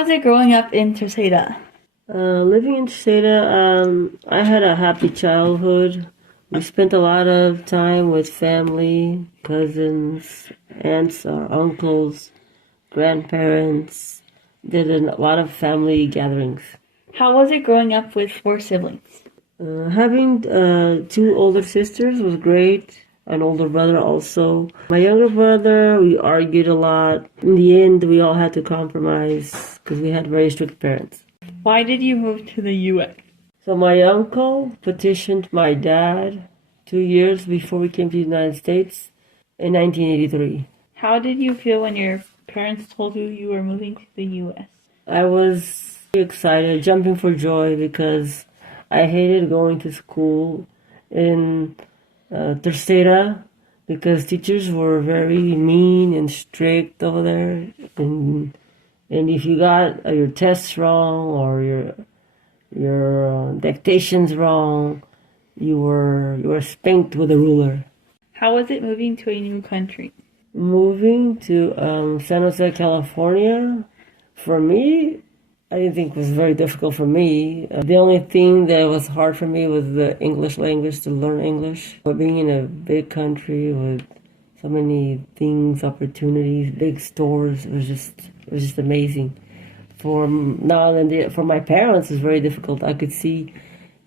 was it growing up in Terceda? Living in Stada, I had a happy childhood. We spent a lot of time with family, cousins, aunts, or uncles, grandparents. Did a lot of family gatherings. How was it growing up with four siblings? Having two older sisters was great. An older brother also. My younger brother, we argued a lot. In the end, we all had to compromise because we had very strict parents. Why did you move to the U.S.? So my uncle petitioned my dad 2 years before we came to the United States in 1983. How did you feel when your parents told you you were moving to the U.S.? I was excited, jumping for joy because I hated going to school in Tercera because teachers were very mean and strict over there, and if you got your tests wrong or your dictations wrong, you were spanked with a ruler. How was it moving to a new country? Moving to San Jose, California, for me, I didn't think it was very difficult for me. The only thing that was hard for me was the English language, to learn English. But being in a big country with so many things, opportunities, big stores, it was just amazing. For my parents, it was very difficult. I could see,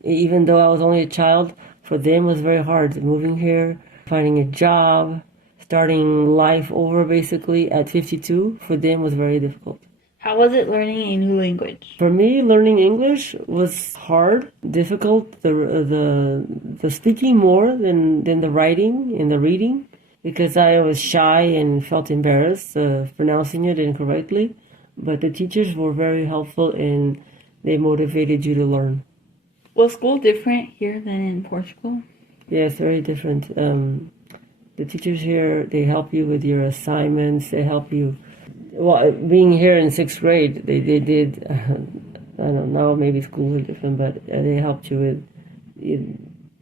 even though I was only a child, for them it was very hard. Moving here, finding a job, starting life over basically at 52, for them was very difficult. How was it learning a new language? For me, learning English was hard, difficult. The speaking more than the writing and the reading, because I was shy and felt embarrassed pronouncing it incorrectly. But the teachers were very helpful and they motivated you to learn. Was school different here than in Portugal? Yes, very different. The teachers here, they help you with your assignments. They help you. Well, being here in sixth grade, they did. I don't know. Maybe schools are different, but they helped you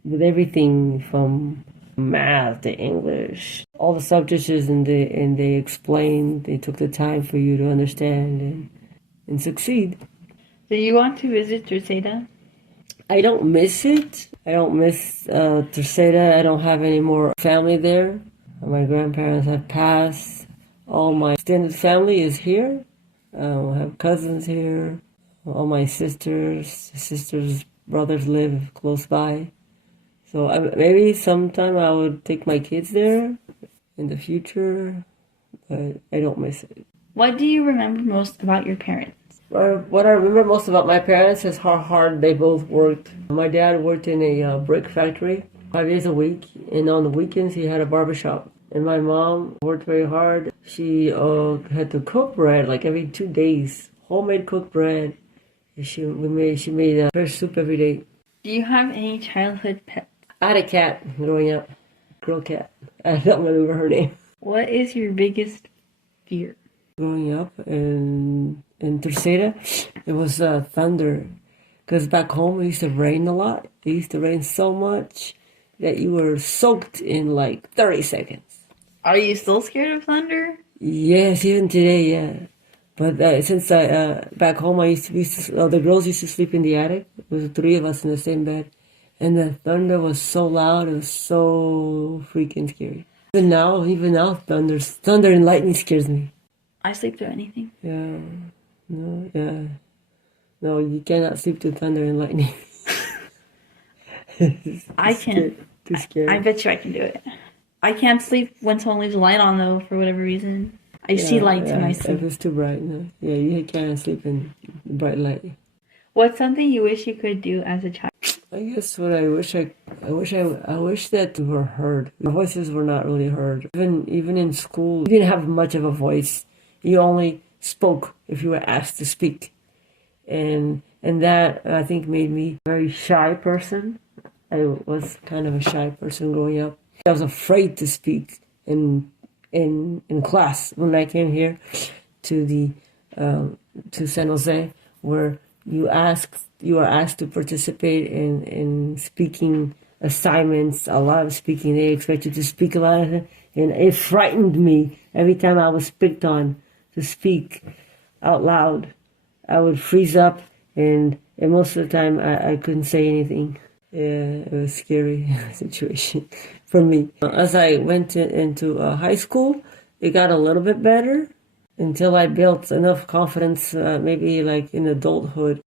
with everything from math to English, all the subjects, and they explained. They took the time for you to understand and succeed. Do you want to visit Terceda? I don't miss it. I don't miss Terceda. I don't have any more family there. My grandparents have passed. All my extended family is here. I have cousins here. All my sisters' brothers live close by. So maybe sometime I would take my kids there in the future, but I don't miss it. What do you remember most about your parents? What I remember most about my parents is how hard they both worked. My dad worked in a brick factory 5 days a week, and on the weekends he had a barbershop. And my mom worked very hard. She had to cook bread like every 2 days, homemade cooked bread. She made fresh soup every day. Do you have any childhood pets? I had a cat growing up, girl cat. I don't remember her name. What is your biggest fear? Growing up in Tercera, it was thunder. Because back home it used to rain a lot. It used to rain so much that you were soaked in like 30 seconds. Are you still scared of thunder? Yes, even today, yeah. But since back home, the girls used to sleep in the attic. It was the three of us in the same bed. And the thunder was so loud, it was so freaking scary. Even now, thunder and lightning scares me. I sleep through anything. Yeah, no, you cannot sleep through thunder and lightning. I can. Too scary. I bet you I can do it. I can't sleep when someone leaves the light on, though, for whatever reason. I see lights in my sleep. If it's too bright, no. Yeah, you can't sleep in bright light. What's something you wish you could do as a child? I guess what I wish that we were heard. Our voices were not really heard. Even in school, you didn't have much of a voice. You only spoke if you were asked to speak. And that, I think, made me a very shy person. I was kind of a shy person growing up. I was afraid to speak in class when I came here to San Jose, where you are asked to participate in speaking assignments, a lot of speaking. They expect you to speak a lot of it, and it frightened me every time I was picked on to speak out loud. I would freeze up, and most of the time I couldn't say anything. Yeah, it was a scary situation for me. As I went into high school, it got a little bit better until I built enough confidence, maybe like in adulthood,